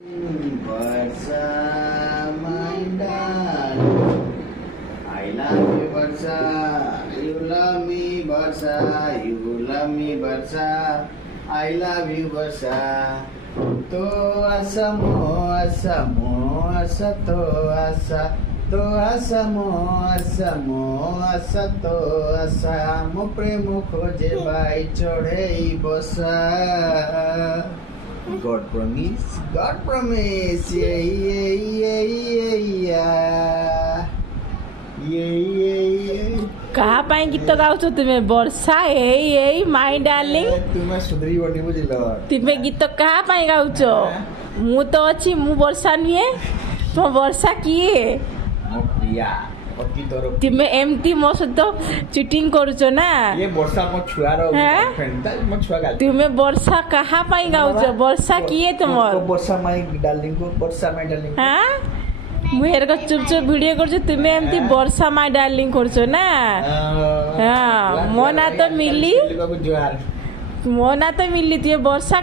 Versa, my darling. I love you, Versa. You love me, Versa. You love me, Versa. I love you, Versa. To asa mo, asa mo, asa to asa. To asa mo, asa mo, asa to asa. Mo premo khoje bai chorei bosa. God promise, God promise, yeah, yeah, yeah, yeah, yeah, yeah, yeah. कहा पाई गीत गाउछ तुमे वर्षा ए my darling तुमे सुधरी बनी बुझिल तुमे गीत कहा पाई गाउछ मु तो अछि मु वर्षा निये तो वर्षा किए मो प्रिया अति तोर तुमे एमती मो सहित चिटिंग करूछ ना ये वर्षा मो छुआर फ्रेंड ता मो छुआ गाल तुमे वर्षा कहा पाई गाउछ वर्षा किए तुमर वर्षा माय डार्लिंग को वर्षा माय डार्लिंग हां मु हेर चुप चुप वीडियो करछ तुमे एमती वर्षा माय डार्लिंग करछ ना हां मो ना तो मिली जोहार मो ना तो मिली तुए वर्षा